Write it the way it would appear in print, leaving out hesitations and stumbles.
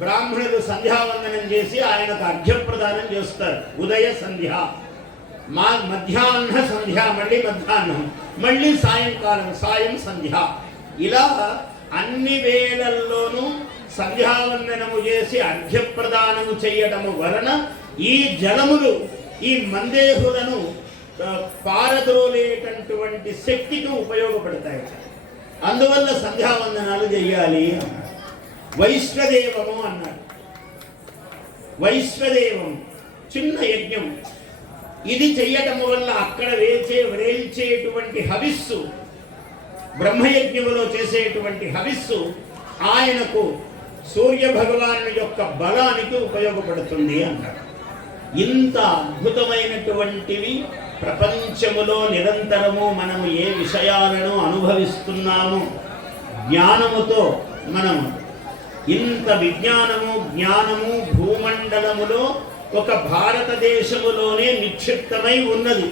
బ్రాహ్మణులు సంధ్యావందనం చేసి ఆయనకు అర్ఘ్యప్రదానం చేస్తారు. ఉదయ సంధ్య, మధ్యాహ్న సంధ్య, మళ్ళీ మధ్యాహ్నం, మళ్ళీ సాయంకాలం, సాయం సంధ్య. ఇలా అన్ని వేళల్లోనూ సంధ్యావందనము చేసి అర్ఘ్యప్రదానము చేయడము వలన ఈ జలములు ఈ మందేహులను పారద్రోలేటటువంటి శక్తికి ఉపయోగపడతాయి. అందువల్ల సంధ్యావందనాలు చెయ్యాలి. వైశ్వదేవము అన్నాడు. వైశ్వదేవం చిన్న యజ్ఞం. ఇది చెయ్యటం వల్ల అక్కడ వేల్చేటువంటి హవిస్సు, బ్రహ్మయజ్ఞములో చేసేటువంటి హవిస్సు ఆయనకు సూర్య భగవాను యొక్క బలానికి ఉపయోగపడుతుంది అన్నాడు. ఇంత అద్భుతమైనటువంటివి ప్రపంచములో నిరంతరము మనము ఏ విషయాలను అనుభవిస్తున్నాము జ్ఞానముతో, మనము ఇంత విజ్ఞానము జ్ఞానము భూమండలములో ఒక భారతదేశములోనే నిక్షిప్తమై ఉన్నది.